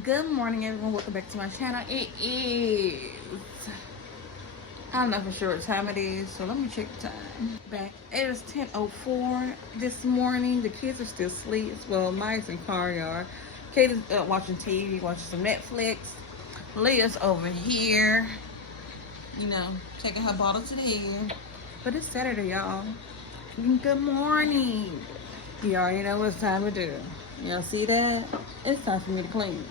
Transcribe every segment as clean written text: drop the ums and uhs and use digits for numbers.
Good morning, everyone. Welcome back to my channel. It is, I don't know for sure what time it is, so let me check the time. Back, it is 10:04 this morning. The kids are still asleep. Well, Mike's in car yard. Kate is watching TV, watching some Netflix. Leah's over here, taking her bottle to the head. But it's Saturday, y'all. Good morning. You already know what it's time to do. Y'all see that? It's time for me to clean.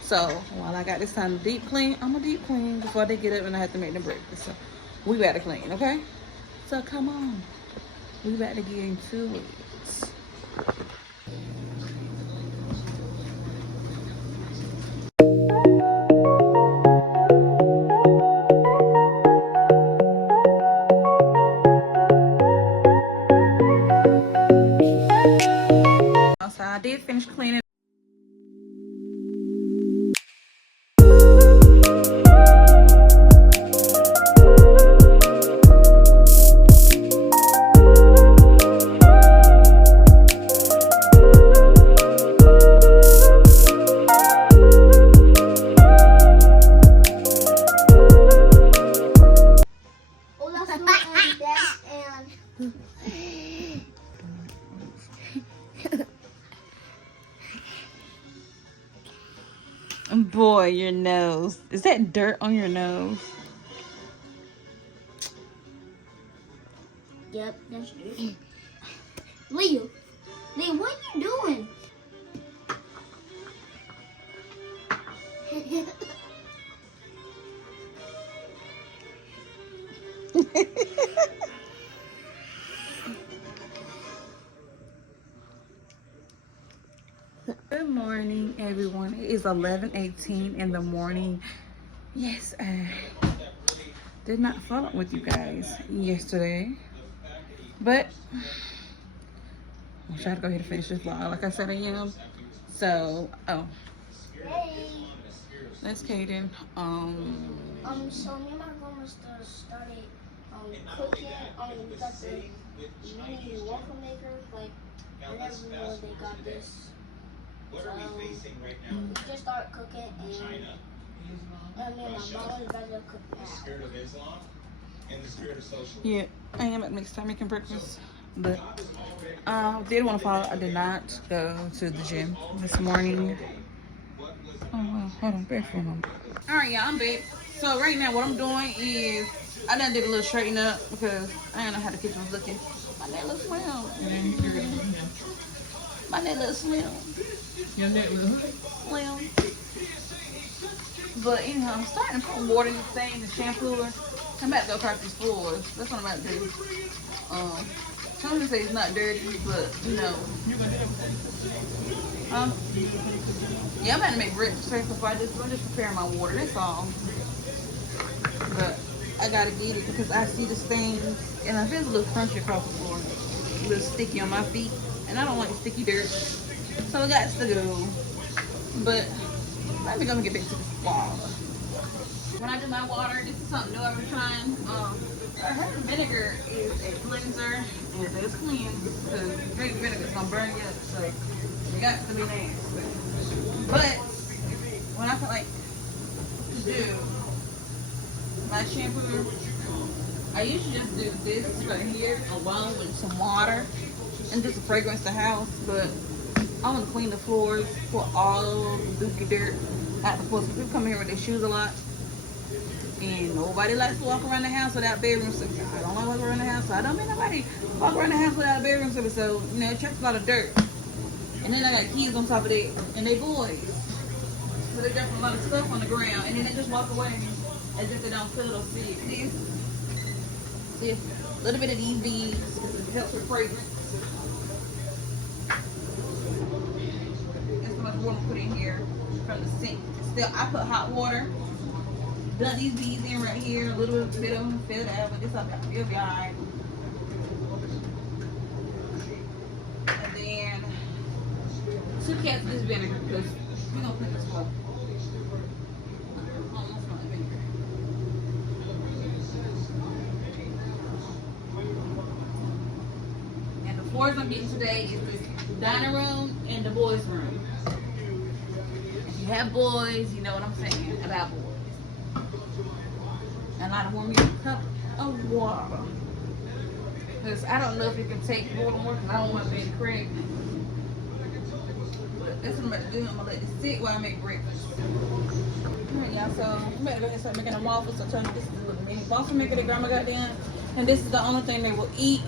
So while I got this time to deep clean, I'm gonna deep clean before they get up and I have to make them breakfast. So we better clean, okay? So come on, we better get into it. So I did finish cleaning. Boy, your nose. Is that dirt on your nose? Yep, that's true. Leah, what are you doing? Good morning, everyone. It is 11:18 in the morning. Yes, I did not follow up with you guys yesterday, but I'll try to go ahead and finish this vlog like I said I am. So, Hey. that's Kaden. So me and my grandma started cooking. We got the mini waffle maker. Like, I never know they got this. So, we just started cooking, and me and my mom is about to cook now. Yeah, I am at next time making breakfast, but did want to follow. I did not go to the gym this morning. Oh, wow. Hold on, bear for a moment. All right, y'all, I'm back. So right now, what I'm doing is I done did a little straighten up because I didn't know how the kitchen was looking. My neck looks slim. My neck looks slim. Your neck was Slim. But anyhow, I'm starting to put water in this thing, the shampoo. I'm about to go crack these floors. That's what I'm about to do. Some people say it's not dirty, but yeah, I'm about to make breakfast before I'm just preparing my water. That's all. But I gotta get it because I see the stains and I feel a little crunchy across the floor, a little sticky on my feet, and I don't like sticky dirt, so it got to go. But I'm gonna get back to this water. When I do my water, this is something new I've been trying. I heard vinegar is a cleanser and it does cleanse because drinking vinegar is gonna burn you up, so it got to be nasty. But when I feel like to do my shampoo, I usually just do this right here along with some water and just to fragrance the house. But I want to clean the floors, put all the dookie dirt out the floors. People come here with their shoes a lot, and nobody likes to walk around the house without bedroom slippers. I don't like to walk around the house, so I don't make nobody walk around the house without a bedroom slipper. So it attracts a lot of dirt. And then I got kids on top of that, and they boys. So they drop a lot of stuff on the ground, and then they just walk away as if they don't feel or see it. See a little bit of these beads, because it helps with fragrance. That's how much water I put in here from the sink. Still, I put hot water, dump these beads in right here, a little bit of them fill it out, but it'll be alright. And then 2 cans of this vinegar because we're gonna put this for almost not vinegar. And the floors I'm getting today is this dining room and the boys' room. you have boys, you know what I'm saying about boys. And I warm you a cup of water. Because I don't know if you can take more than one, because I don't want to be pregnant. But that's what I'm about to do. I'm going to let it sit while I make breakfast. Alright, y'all, so I'm about to go ahead and start making them waffles. So I told you this is a little mini waffle maker that grandma got done. And this is the only thing they will eat,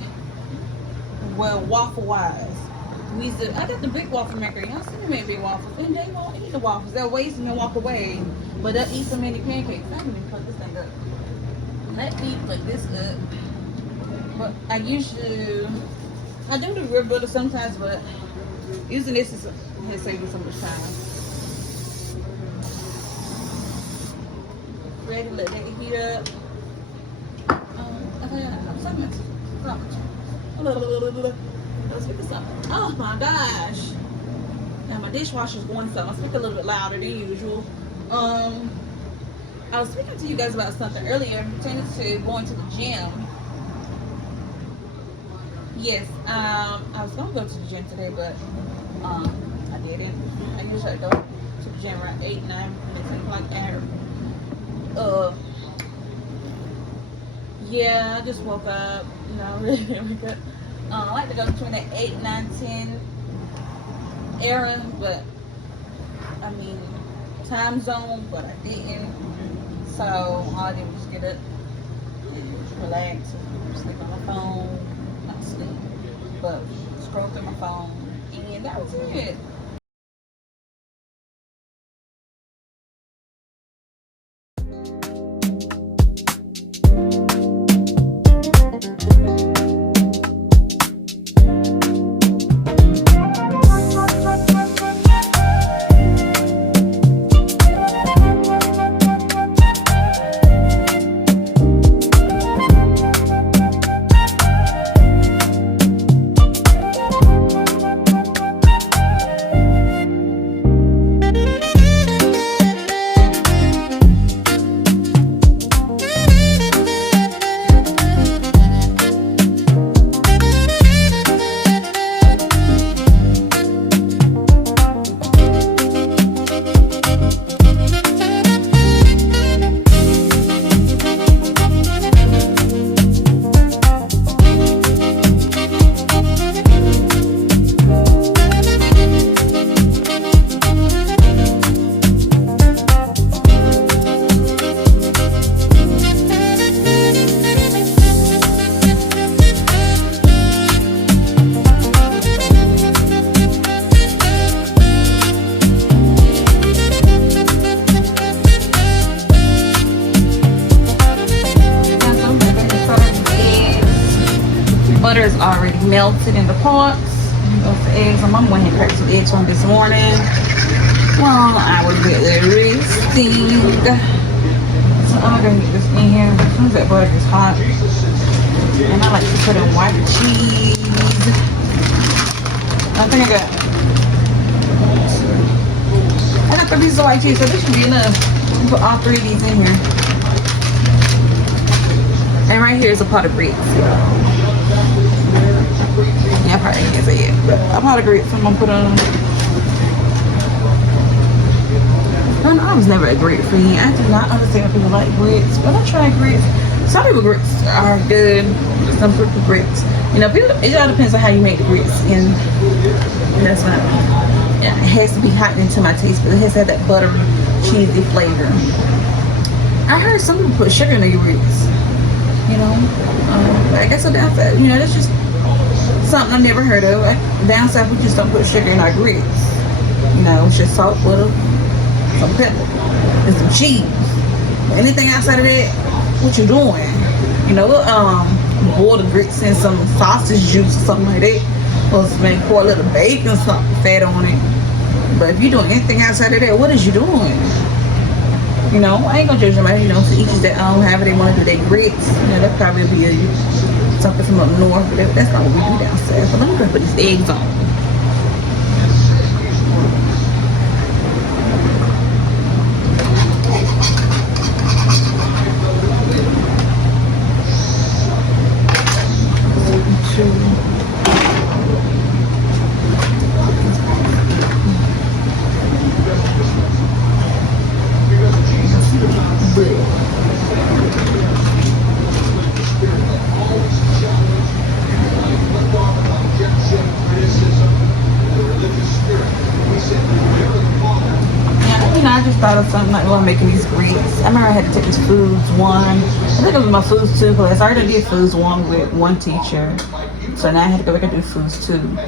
well, waffle-wise. I got the big waffle maker. Y'all see me make big waffles. And they won't eat the waffles. They'll waste them and walk away. But they'll eat so many pancakes. I can even put this thing up. Let me put this up. But I usually, I do the real butter sometimes, but using this has saved me so much time. Ready to let that heat up. Let's pick this up. Oh my gosh. Now my dishwasher's going, so I'll speak a little bit louder than usual. I was speaking to you guys about something earlier pertaining to going to the gym. Yes, I was gonna go to the gym today, but I didn't. I usually go to the gym around 8, 9 minutes, like that. Yeah, I just woke up, you know. I like to go between the 8, 9, 10 era, but I mean time zone, but I didn't. So all I did was get up and relax, sleep on my phone, not sleep, but scroll through my phone, and that was it. Butter is already melted in the pots. Those eggs, my mom went and cracked some eggs on this morning. Well, I was really resting. So I'm gonna get this in here. As soon as that butter is hot. And I like to put in white cheese. I think I got 3 pieces of white cheese, so this should be enough. I'll put all 3 of these in here. And right here is a pot of grits. Yeah, I probably can't say it, but a pot of grits I'm gonna put on. I was never a grit fan. I do not understand if people like grits, but I try grits. Some people grits are good. Some people grits, you know, people. It all depends on how you make the grits, and that's not. It has to be hot into my taste, but it has to have that butter, cheesy flavor. I heard some people put sugar in their grits. You know, I guess a downside. You know, that's just something I never heard of. Like, down south, we just don't put sugar in our grits. You know, it's just salt, butter, some pepper, and some cheese. Anything outside of that, what you doing? You know, boil the grits in some sausage juice or something like that. Or maybe pour a little bacon, something fat on it. But if you're doing anything outside of that, what is you doing? You know, I ain't gonna judge somebody, you know, to each is their own, however they want to do their grits. You know, that probably be something from up north, but that's not what we do down south. So let me go put these eggs on. you know, I just thought of something like, well, I'm making these grits. I remember I had to take this Foods 1. I think it was my Foods 2 class. I already did Foods 1 with one teacher. So now I had to go back and do Foods 2. And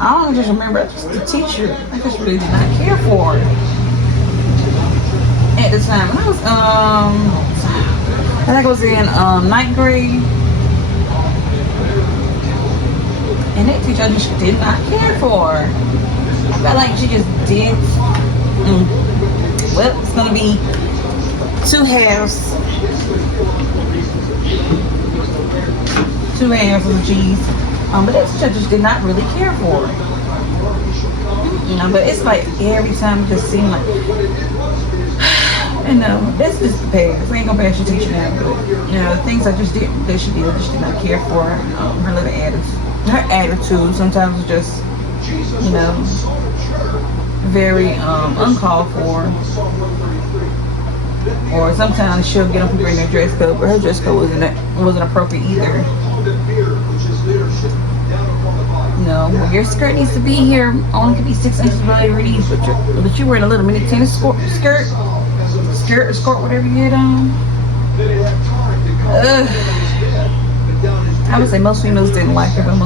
I don't just remember just the teacher. I just really did not care for it. At the time, when I was, I think I was in 9th grade. And that teacher I just did not care for. I felt like she just did. Well, it's gonna be 2 halves. 2 halves of cheese. But that teacher just did not really care for it. You know, but it's like every time it just seemed like, you know, that's just the past. I ain't gonna bash your teacher now, but you know, the things I just did that she did, I just did not care for. Her little attitude sometimes was just, you know, very uncalled for. Or sometimes she'll get on people in their dress code, but her dress code wasn't appropriate either. You know, well, your skirt needs to be here. Only could be 6 inches below your knees, but you're wearing a little mini tennis skirt, whatever you had on. I would say most females didn't like her, but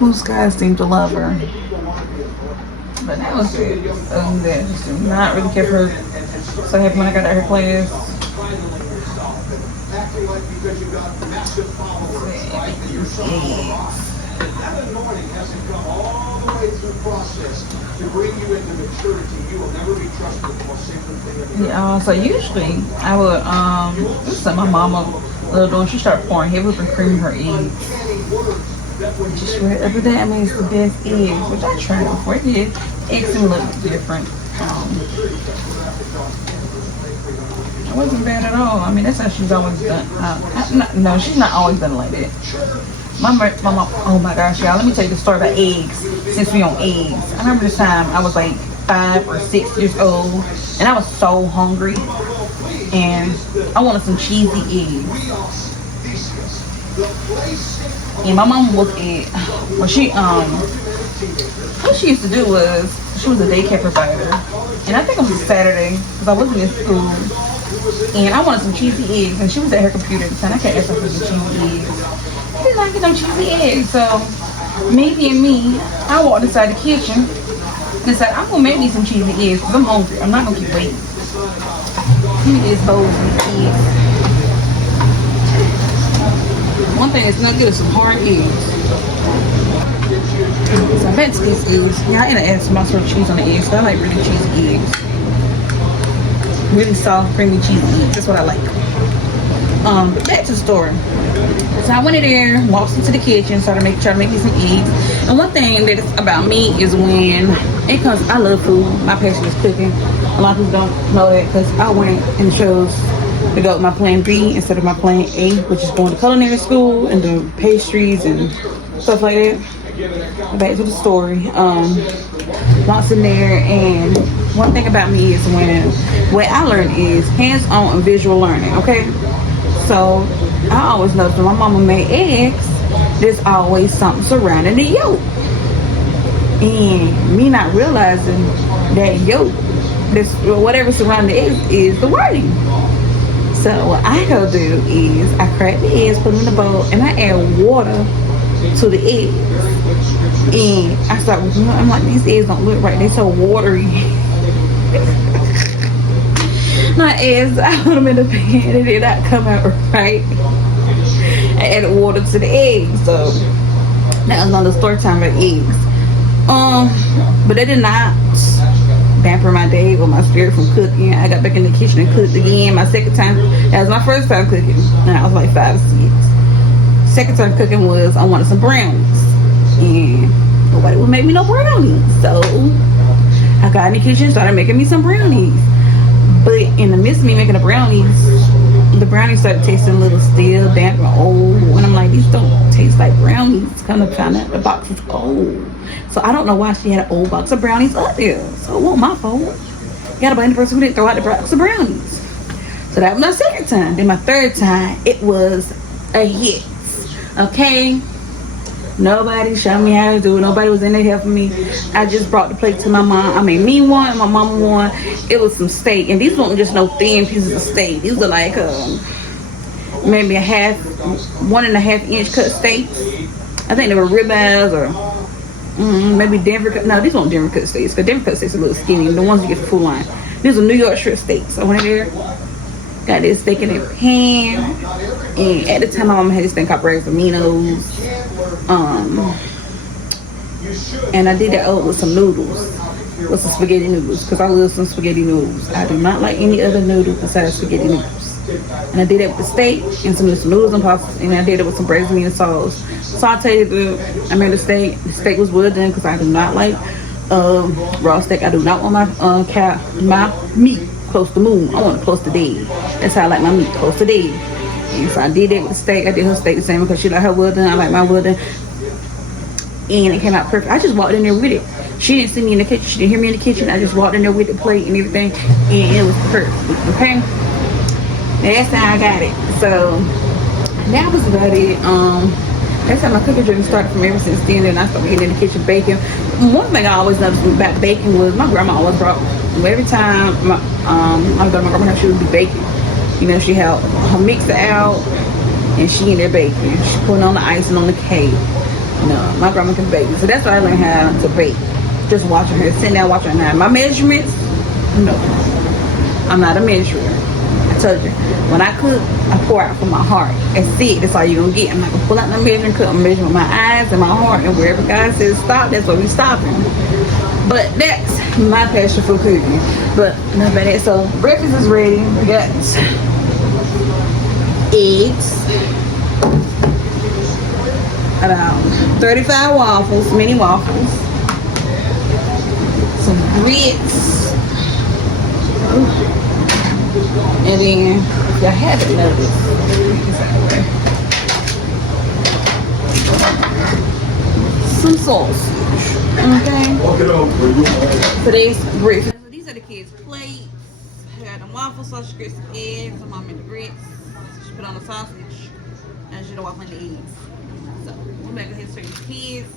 most guys seemed to love her. But that was it. Other than that, just did not really care for her. So happy when I got out of her class. That anointing hasn't come all the way through process to bring you into maturity. You will never be trusted with the most sacred thing in the earth. Yeah, so usually I would this is my mama little doing. She started pouring heavy whipping cream in her eggs. Just right over there, I mean, it's the best eggs, which I tried before. It did. Eggs seem a little bit different. It wasn't bad at all. I mean, that's how she's always done. No, she's not always done like that. My mom, oh my gosh, y'all, let me tell you the story about eggs, since we on eggs. I remember this time I was like 5 or 6 years old, and I was so hungry, and I wanted some cheesy eggs. And my mom was what she used to do was, she was a daycare provider, and I think it was a Saturday, because I wasn't in school, and I wanted some cheesy eggs, and she was at her computer at the time. I can't ask her for some cheesy eggs. I didn't like no cheesy eggs, so me being me, I walked inside the kitchen and said, I'm gonna make me some cheesy eggs because I'm hungry. I'm not gonna keep waiting. Give me this bowl of eggs. One thing that's not good is some hard eggs. So I bet these eggs. Yeah, I end up adding some sort of cheese on the eggs, so I like really cheesy eggs. Really soft, creamy cheesy eggs. That's what I like. But back to the story. So I went in there, walked into the kitchen, started trying to make me some eggs. And one thing that is about me is when it comes, I love food. My passion is cooking. A lot of people don't know that because I went and chose to go with my plan B instead of my plan A, which is going to culinary school and doing pastries and stuff like that. Back to the story. Walked in there, and one thing about me is what I learned is hands-on and visual learning, okay? So I always know when my mama made eggs, there's always something surrounding the yolk. And me not realizing that yolk, this whatever surrounding the eggs is the wording. So what I go do is I crack the eggs, put them in the bowl, and I add water to the eggs. And I start, I'm like, these eggs don't look right. They're so watery. My eggs, I put them in the pan, and they not come out right. I added water to the eggs, so that was another story time about eggs. But that did not dampen my day or my spirit from cooking. I got back in the kitchen and cooked again. My second time, that was my first time cooking, and I was like 5 or 6. Second time cooking was I wanted some brownies, and nobody would make me no brownies, so I got in the kitchen and started making me some brownies. But in the midst of me making the brownies started tasting a little stale, damp, and old. And I'm like, these don't taste like brownies. Kind of found out the box is old. So I don't know why she had an old box of brownies up there. So it wasn't my fault. You gotta blame the person who didn't throw out the box of brownies. So that was my second time. Then my third time, it was a hit. Okay? Nobody showed me how to do it. Nobody was in there helping me. I just brought the plate to my mom. I made me one, my mama one. It was some steak, and these weren't just no thin pieces of steak. These were like maybe a 1.5 inch cut steaks. I think they were ribeyes or maybe Denver cut. No, these weren't Denver cut steaks, because Denver cut steaks are a little skinny. The ones you get full line. These are New York strip steaks. So I went in there, got this steak in a pan, and at the time my mama had this thing called Bragg's Aminos. And I did that with some noodles, with some spaghetti noodles, because I love some spaghetti noodles. I do not like any other noodle besides spaghetti noodles. And I did it with the steak and some noodles and pasta, and I did it with some Bragg's Amino sauce. Sauteed I made the steak. The steak was well done because I do not like raw steak. I do not want my meat close to moon. I want it close to dead. That's how I like my meat, close to dead. And so I did that with the steak. I did her steak the same because she like her well done. I like my well done. And it came out perfect. I just walked in there with it. She didn't see me in the kitchen. She didn't hear me in the kitchen. I just walked in there with the plate and everything, and it was perfect. Okay, that's how I got it. So that was about it. That's how my cooking journey started from ever since then. And I started getting in the kitchen baking. One thing I always noticed about baking was my grandma always brought. Every time my grandma she would be baking. You know, she had her mixer out, and she in there baking. She putting on the icing on the cake. No, my grandma can bake, so that's why I learned how to bake. Just watching her, sitting there watching her. My measurements, no, I'm not a measurer. I told you, when I cook, I pour out from my heart. That's it. That's all you're gonna get. I'm not gonna pull out the measuring cup. I'm measuring my eyes and my heart, and wherever God says stop, that's where we stopping. But that's my passion for cooking. But enough about that. So breakfast is ready. We got eggs. About 35 waffles, mini waffles, some grits, and then if y'all haven't noticed, some sausage. Okay. Today's breakfast. So these are the kids' plates. I got the waffle, sausage, grits, and eggs. My mom made the grits. She put on the sausage, and she did the waffle and the eggs. So we're back here serving the kids.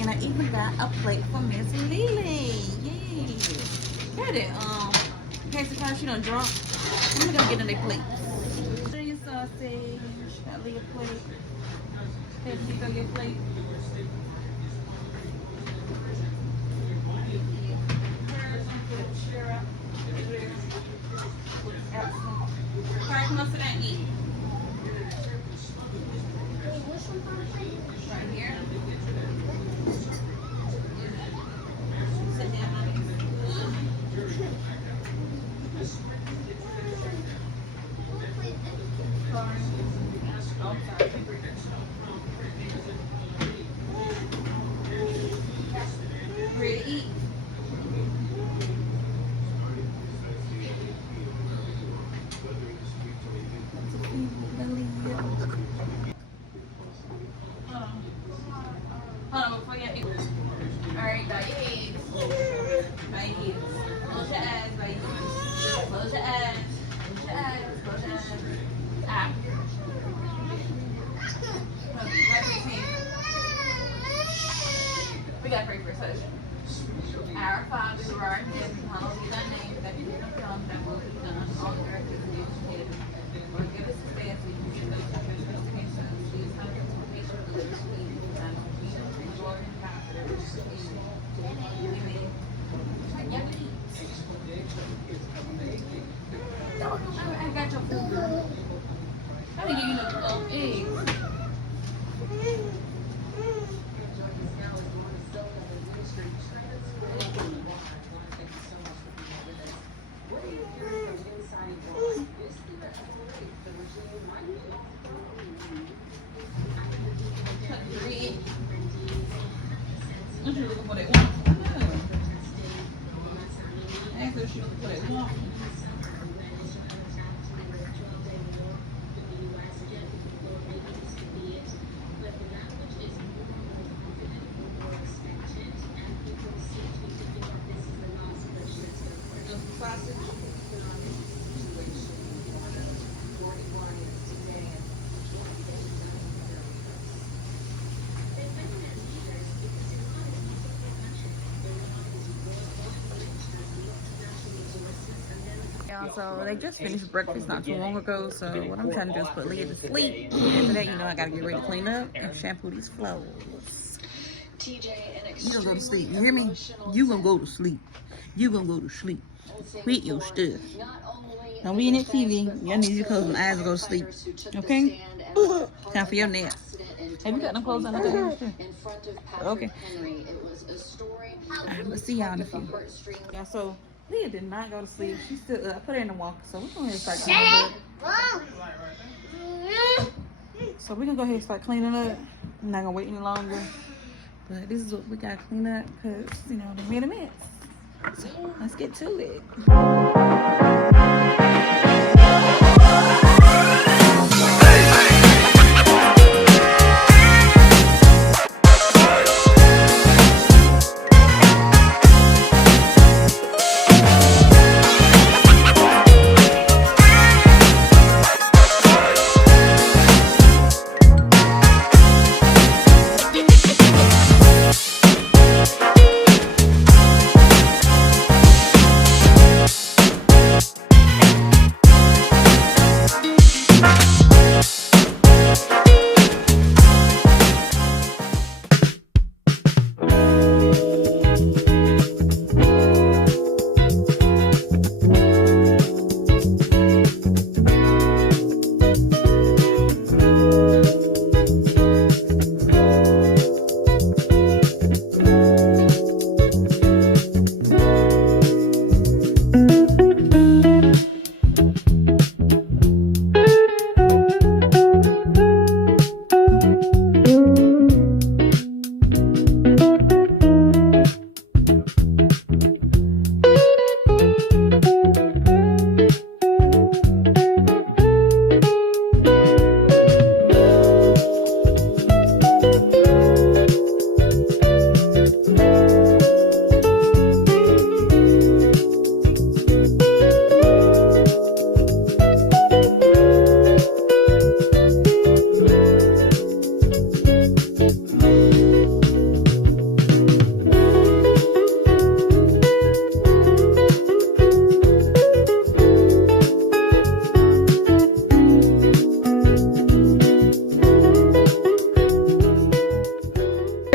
And I even got a plate for Miss Lily. Yay. Got it. Casey Carter, she done drunk. I'm gonna go get in their plate. Your sausage. Got Leah plate. Casey, go your plate. Alright, come on, sit down and eat. Right here. Sit down, mommy. Ready to eat? Hold on, before you eat. Alright, bow your heads. Bow your heads. Close your eyes, bow your heads. Close your eyes. Close your eyes. Close your eyes. Ah. We gotta pray for a session. Our Father who art in heaven, hallowed be thy name. Thy kingdom come, thy will be done on earth as it is in heaven. Lord, give us this day as we forgive those who trespass against us. Lead us not into temptation, but deliver us from evil. For thine is the kingdom, and glory, and power forever. Amen. Y'all can eat. I got your food, girl. I didn't give you no eggs. What you looking for that one? Ask her if she looking for that one. Yeah, so they just finished breakfast not too long ago. So what I'm trying to do is put Leah to sleep. After that, you know, I gotta get ready to clean up and shampoo these floors. You gonna go to sleep. You hear me? You gonna go to sleep. You gonna go to sleep. Quit your stuff. Don't be in that TV. Y'all need to close my eyes and go to sleep. Okay? Time for your nap. Have you got no clothes on? Okay. Alright, let's see y'all in a few. Yeah, so Leah did not go to sleep. She still I put her in the walker, so we're gonna go ahead and start cleaning up. So we're gonna go ahead and start cleaning up. I'm not gonna wait any longer. But this is what we gotta clean up because, you know, they made a mess. So let's get to it.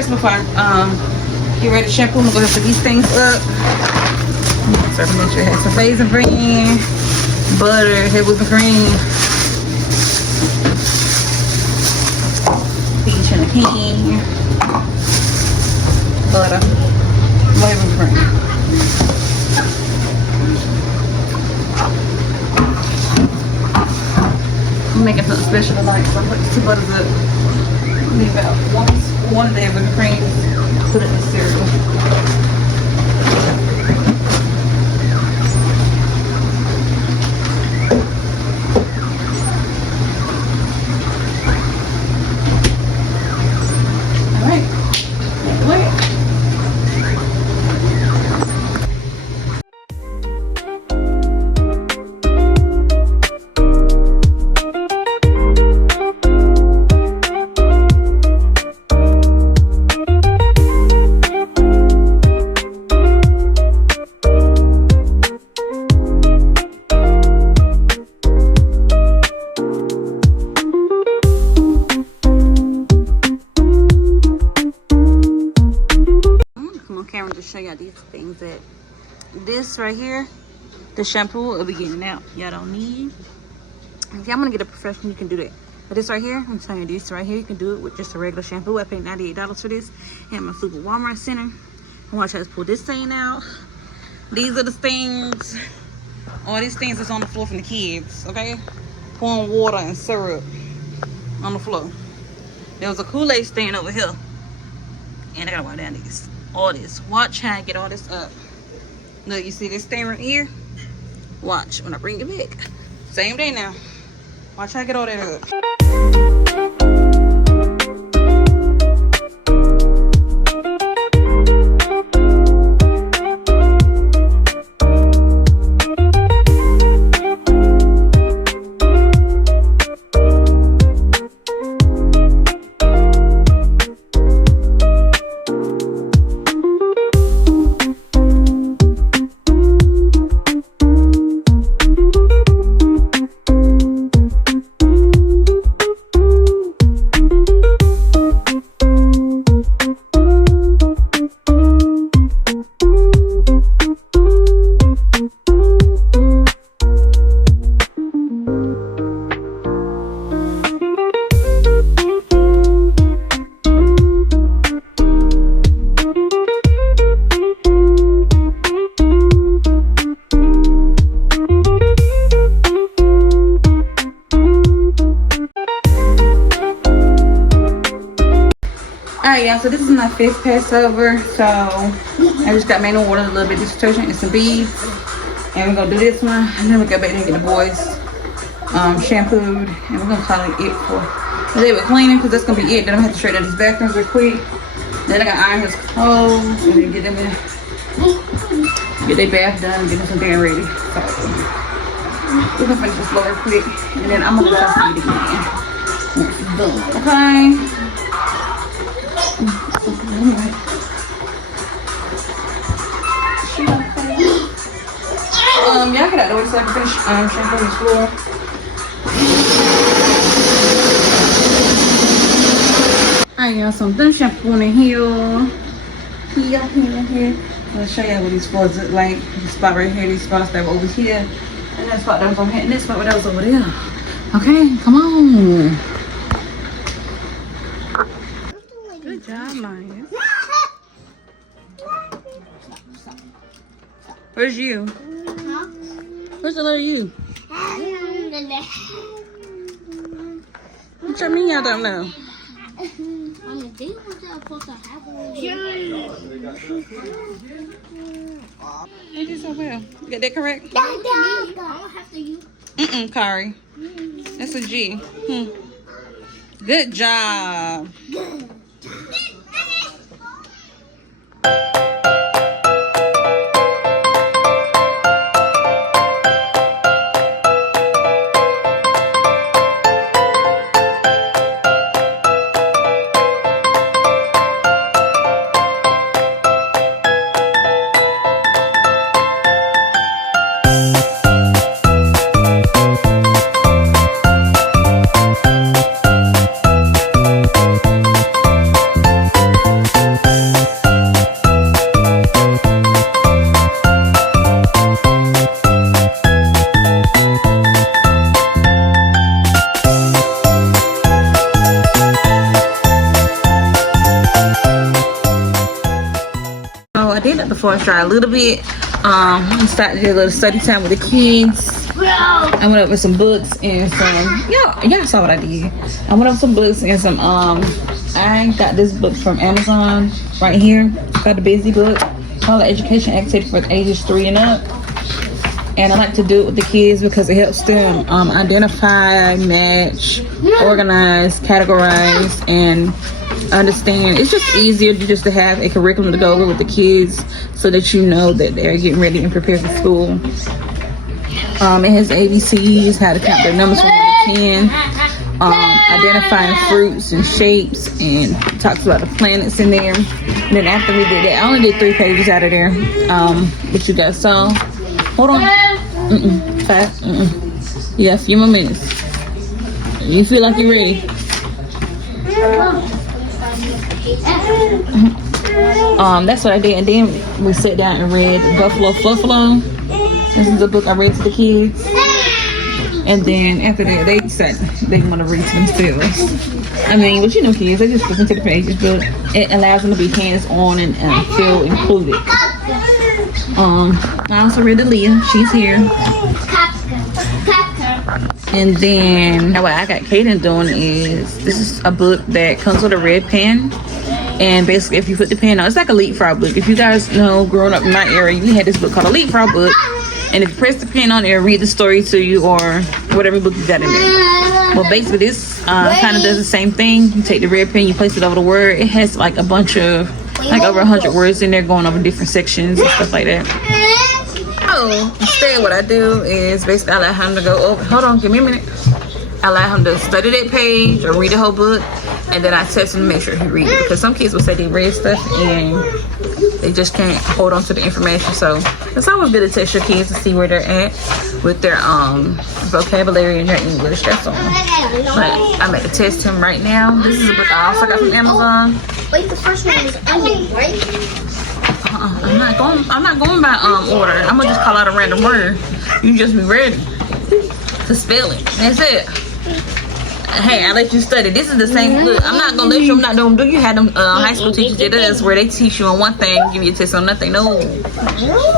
Before I get ready to shampoo, I'm gonna go ahead and put these things up. So make sure it has some raisin bran, butter, head whipping cream, peach and a can, butter, whipping cream. I'm making something special tonight, so I'm putting 2 butters up. Leave out one of the whipping cream, put it in the cereal. Show y'all these things that this right here, the shampoo will be getting out. Y'all don't need. If y'all want to get a professional, you can do that. But this right here, I'm telling you, this right here, you can do it with just a regular shampoo. I paid $98 for this at my Super Walmart Center. I want you to pull this thing out. These are the things. All these things that's on the floor from the kids. Okay, pouring water and syrup on the floor. There was a Kool-Aid stand over here, and I gotta wipe down these. All this. Watch how I get all this up. Look, you see this thing right here? Watch when I bring it back. Same day now. Watch how I get all that up. y'all, so this is my 5th Passover. So I just got manual water, a little bit of detergent and some beads. And we're gonna do this one, and then we go back there and get the boys shampooed, and we're gonna call it for today with cleaning, because that's gonna be it. Then I'm gonna have to straighten out these bathrooms real quick. Then I gotta iron his clothes and then get them in, get their bath done, get them some damn ready. So we're gonna finish this floor real quick, and then I'm gonna go to it again. Boom. Okay. Y'all get out the way so I can finish shampooing the floor. Alright, y'all, so I'm done shampooing in here. Here. I'm gonna show y'all what these floors look like. This spot right here, these spots that were over here, and that spot that was over here, and this spot that was over there. Okay, come on. Good job, Maya. Where's you? Where's the little you? What you mean y'all don't know? You did so well. You got that correct? Kari. That's a G. Good job. I did it before I tried a little bit. I started to do a little study time with the kids. I went up with some books and some y'all saw what I did. I went up with some books and some I got this book from Amazon right here. It's called the Busy Book. All the education activity for ages 3 and up. And I like to do it with the kids because it helps them identify, match, organize, categorize, and understand. It's just easier to have a curriculum to go over with the kids so that you know that they're getting ready and prepared for school. It has ABCs, how to count their numbers from 1 to 10, identifying fruits and shapes, and talks about the planets in there. And then after we did that, I only did 3 pages out of there, but you guys saw. Hold on. 5. Yeah, a few more minutes. You feel like you're ready? That's what I did, and then we sat down and read Buffalo Fluffalo. This is the book I read to the kids, and then after that they decided they want to read to themselves. I mean, but you know, kids, they just flip into the pages, but it allows them to be hands-on and feel included. I also read to Leah. She's here. And then what I got Kaden doing is, this is a book that comes with a red pen, and basically if you put the pen on, it's like a leapfrog book. If you guys know, growing up in my area, we had this book called a leapfrog book, and if you press the pen on there, read the story to you or whatever book you got in there. Well, basically this kind of does the same thing. You take the red pen, you place it over the word. It has like a bunch of, like over 100 words in there going over different sections and stuff like that. So instead what I do is basically I allow him to go over, hold on, give me a minute. I allow him to study that page or read the whole book, and then I test him to make sure he reads it, because some kids will say they read stuff and they just can't hold on to the information. So it's always good to test your kids to see where they're at with their vocabulary and their English. That's all. But I'm about to test him right now. This is a book I also got from Amazon. Wait, the first one is onion, right? I'm not going by order. I'm gonna just call out a random word. You just be ready to spell it. That's it. Hey, I let you study. This is the same book. I'm not gonna let you. I'm not gonna do. You had them high school teachers did us where they teach you on one thing, give you a test on nothing. No, we're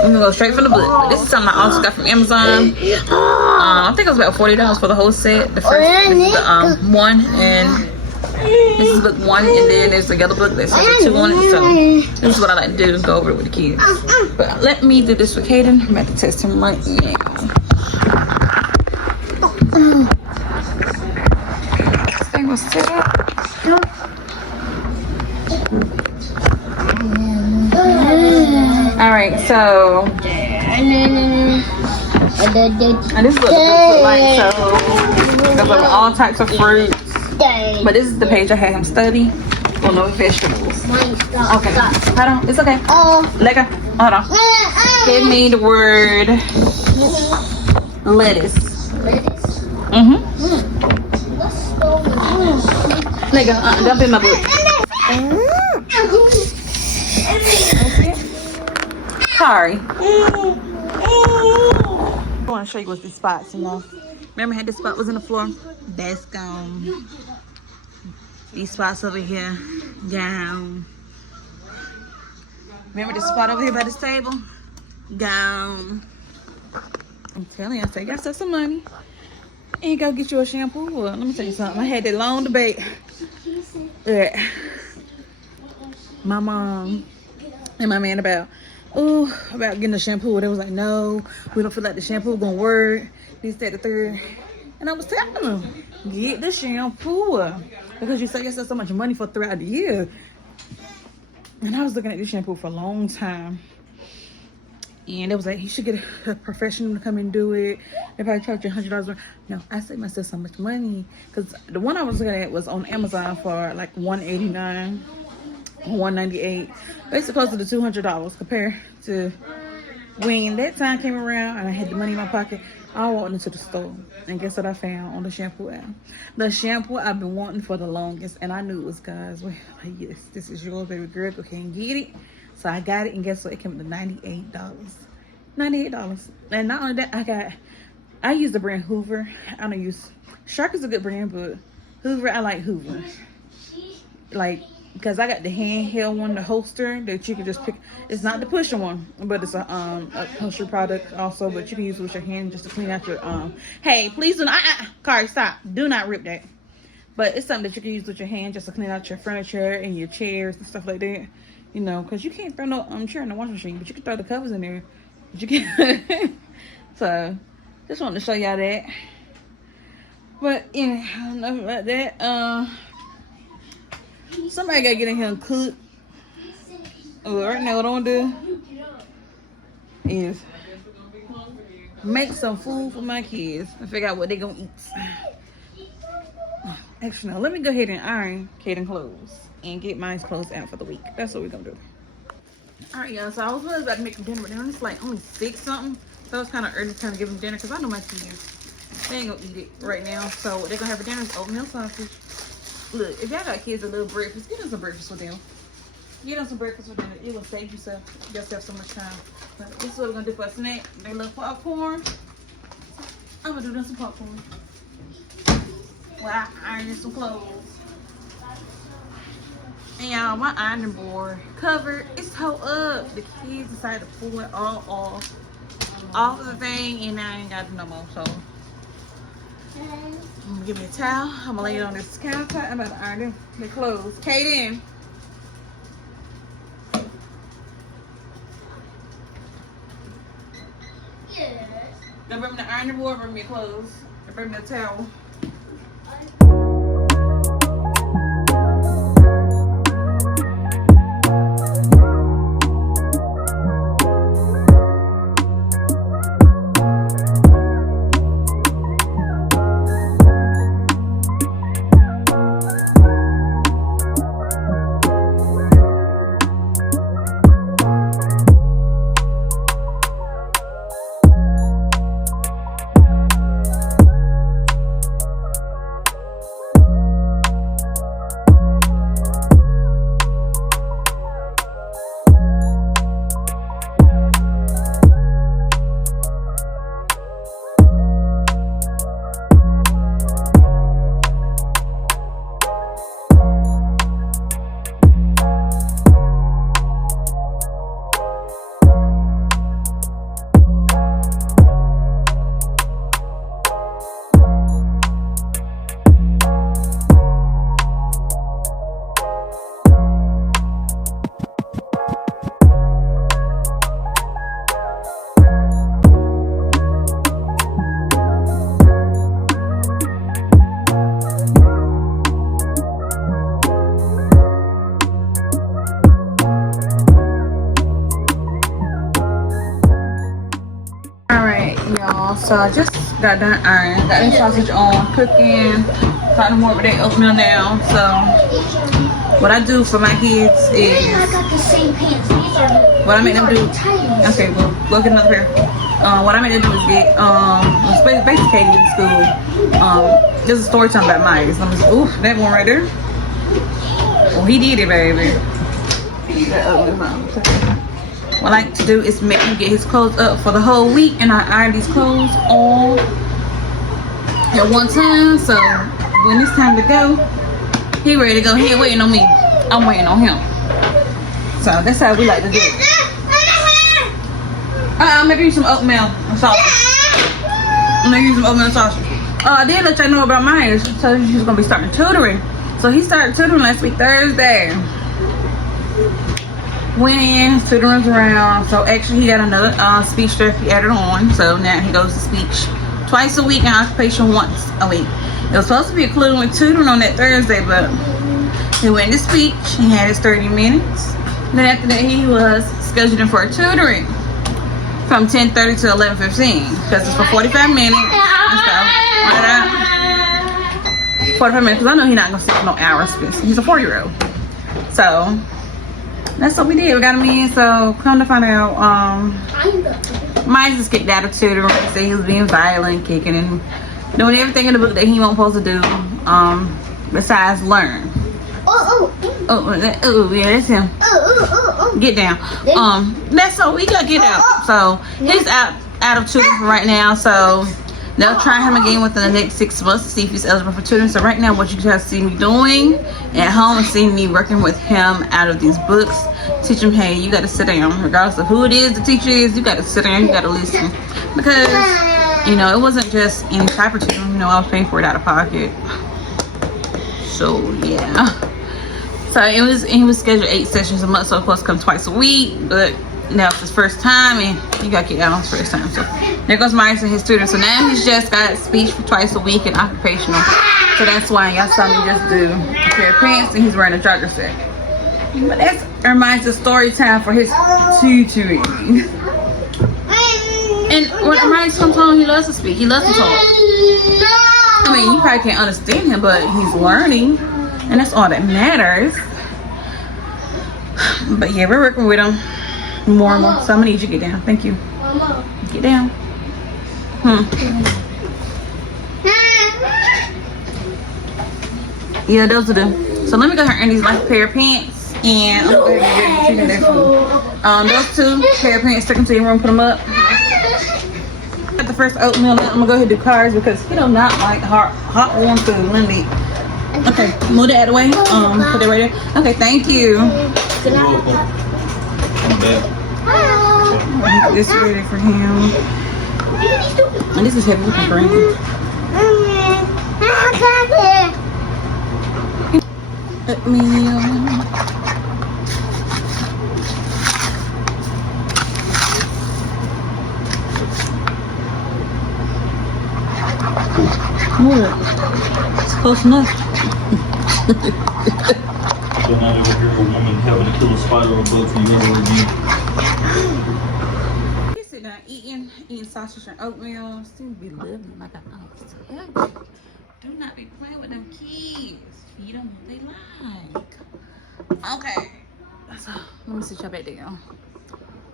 gonna go straight from the book. But this is something I also got from Amazon. I think it was about $40 for the whole set. The first, the one, and This is book 1, and then there's the yellow book that's number 2 on it. So this is what I like to do, go over it with the kids. But let me do this with Caden. I'm about to test him right now. This thing was set up. All right, so and this is what the book look like. So there's like all types of fruits. But this is the page I had him study on no vegetables. Okay, hold on, it's okay. Let go. Hold on. Give me the word lettuce. Let go. Dump in my book. Sorry. I want to show you what these spots, you know. Remember how this spot was in the floor? That's gone. These spots over here, gone. Remember this spot over here by this table? Gone. I'm telling you, I said, got some money. And go get you a shampoo. Well, let me tell you something. I had that long debate. My mom and my man about getting a shampoo. They was like, no, we don't feel like the shampoo gonna work. This, that, the third. And I was telling them, get the shampoo. Because you save yourself so much money for throughout the year. And I was looking at this shampoo for a long time. And it was like, you should get a professional to come and do it. They probably charge you $100. No, I saved myself so much money. Because the one I was looking at was on Amazon for like $189, $198. Basically close to the $200 compared to when that time came around and I had the money in my pocket. I walked into the store and guess what I found on the shampoo app? The shampoo I've been wanting for the longest, and I knew it was God's way. Like, yes, this is yours, baby girl. Go ahead and get it. So I got it, and guess what? It came to $98. $98. And not only that, I use the brand Hoover. I don't use Shark is a good brand, but Hoover, I like Hoover. Like, because I got the handheld one, the holster that you can just pick. It's not the pusher one, but it's a pusher product also. But you can use it with your hand just to clean out your Hey, please do not. Kari, stop! Do not rip that. But it's something that you can use with your hand just to clean out your furniture and your chairs and stuff like that. You know, because you can't throw no chair in the washing machine, but you can throw the covers in there. But you can. So, just wanted to show y'all that. But anyhow, enough about that. Somebody gotta get in here and cook. Right now, what I want to do is make some food for my kids and figure out what they're gonna eat. Actually, no, let me go ahead and iron Caden clothes and get my clothes out for the week. That's what we're gonna do. All right, y'all. So I was really about to make them dinner, but then it's like only 6 something. So it was kind of early time to give them dinner because I know my kids, they ain't gonna eat it right now. So what they're gonna have for dinner is oatmeal sausage. Look, if y'all got kids a little breakfast, get them some breakfast with them. Get them some breakfast with them. It will save yourself so much time. But this is what we're gonna do for a snack. They love popcorn. I'm gonna do them some popcorn. Well, I ironed some clothes. And y'all, my ironing board cover is towed up. The kids decided to pull it all off of the thing, and I ain't got it no more. So I'm gonna give me a towel. I'm gonna lay it on this countertop. I'm about to iron them the clothes. Caden. Yes. Now bring me the ironing board, bring me your clothes, and bring me a towel. So I just got done ironing. Got the sausage on, cooking. Starting more with that oatmeal now. So what I do for my kids is I got the same pants. These are what I make them do. tighties. Okay, well, go get another pair. What I make them do is get basically Katie in school. There's a story time about Myers. I'm just, ooh, that one right there. Oh, he did it, baby. What I like to do is make him get his clothes up for the whole week, and I iron these clothes all at one time. So when it's time to go, he ready to go. He ain't waiting on me. I'm waiting on him. So that's how we like to do it. I'm making you some oatmeal and sausage. I'm making you some oatmeal and sausage. I did let y'all know about Myers. So he's gonna be starting tutoring. So he started tutoring last week Thursday. Went in, tutoring's around. So actually he got another speech therapy added on. So now he goes to speech twice a week and occupation once a week. It was supposed to be included with tutoring on that Thursday, but he went to speech. He had his 30 minutes. Then after that he was scheduling for tutoring from 10:30 to 11:15 because it's for 45 minutes and stuff. Right out. 45 minutes because I know he's not gonna sit for no hours. He's a 4-year-old. So that's what we did. We got him in. So come to find out, Mike just kicked out of tutoring. Said he was being violent, kicking and doing everything in the book that he wasn't supposed to do. Besides learn. Oh, yeah, that's him. Get down. That's so we gotta get out. So he's out of tutoring for right now. So they'll try him again within the next 6 months to see if he's eligible for tutoring. So right now, what you guys see me doing at home is seeing me working with him out of these books. Teach him, hey, you got to sit down, regardless of who it is. The teacher is, you got to sit down. You got to listen, because you know it wasn't just any type of tutoring. You know, I was paying for it out of pocket. So yeah. So he was scheduled 8 sessions a month, so of course come twice a week. But now it's his first time, and you got to get out on his first time. So there goes Myers and his tutor. So now he's just got speech for twice a week and occupational. So that's why y'all saw me just do a pair of pants, and he's wearing a jogger set. But that reminds us story time for his tutoring. And when Myers comes home, he loves to speak. He loves to talk. I mean, you probably can't understand him, but he's learning. And that's all that matters. But yeah, we're working with him more and more. So I'm gonna need you to get down. Thank you. Mama. Get down. Yeah, those are them. So let me go ahead and earn these nice pair of pants. And I'm going to get ready to treat them. Those 2 pair of pants, take them to your room, put them up. Got the first oatmeal. I'm gonna go ahead and do cars because he does not like hot warm food. Lindy. Okay, move that out of the way. Put it right there. Okay, thank you. Get this ready for him. And this is heavy looking for him. It's close enough. So not over here a woman having to kill a spider or a bug for you ever again. You sit down eating sausage and oatmeal. Still be living like I always tell you. Do not be playing with them kids. Feed them what they like. Okay. So let me sit y'all back down.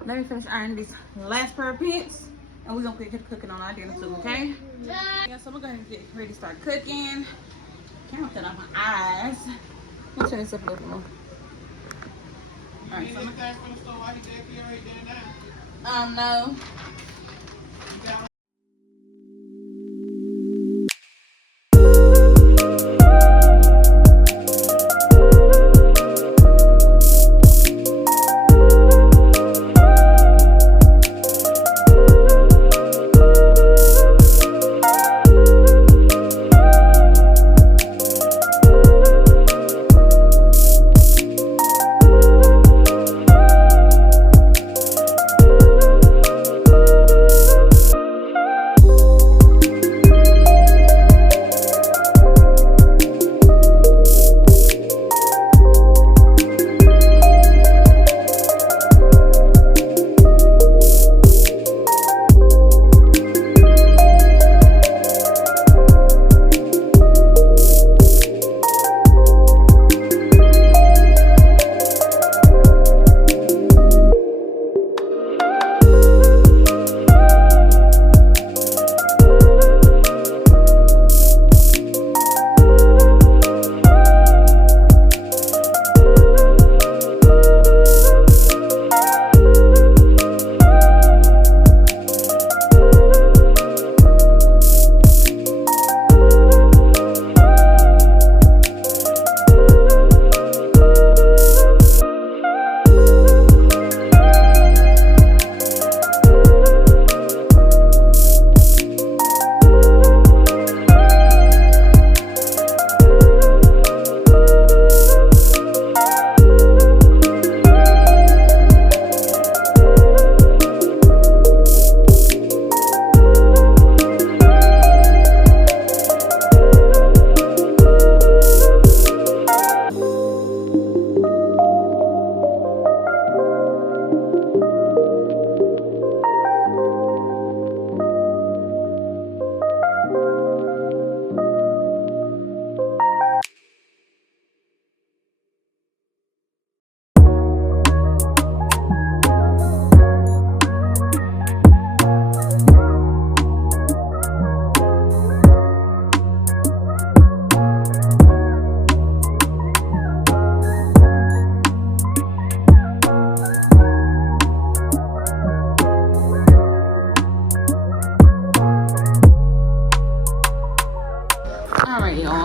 Let me finish ironing these last pair of pants. And we're gonna get cooking on our dinner too, okay? Yeah, so I'm gonna go ahead and get ready to start cooking. Can't cut out my eyes. Let me turn this up a little bit more. Alright, so no.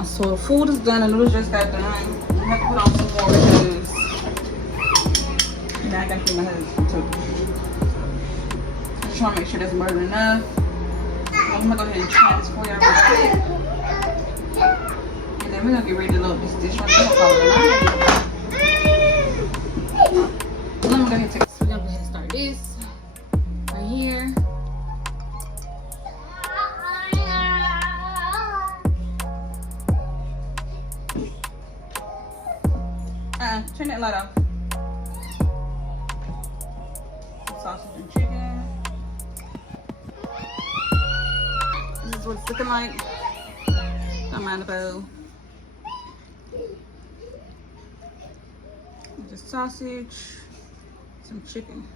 now. So the food is done. The noodles just got done. I have to put on some more because now I gotta feed my husband too. Just trying to make sure there's more than enough. I'm gonna go ahead and try this for y'all real quick. And then we're gonna get ready to load this dish right now. I'm gonna go ahead and take this. We're gonna go ahead and start this right here. Turn that light off. Sausage and chicken. This is what it's looking like. Don't mind the bowl. Just sausage, some chicken.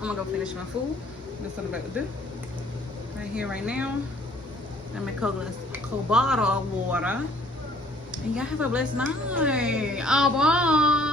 I'm gonna go finish my food. That's what I'm about to do. Right here, right now. Let me cook this cold bottle of water. And y'all have a blessed night. Oh, bye.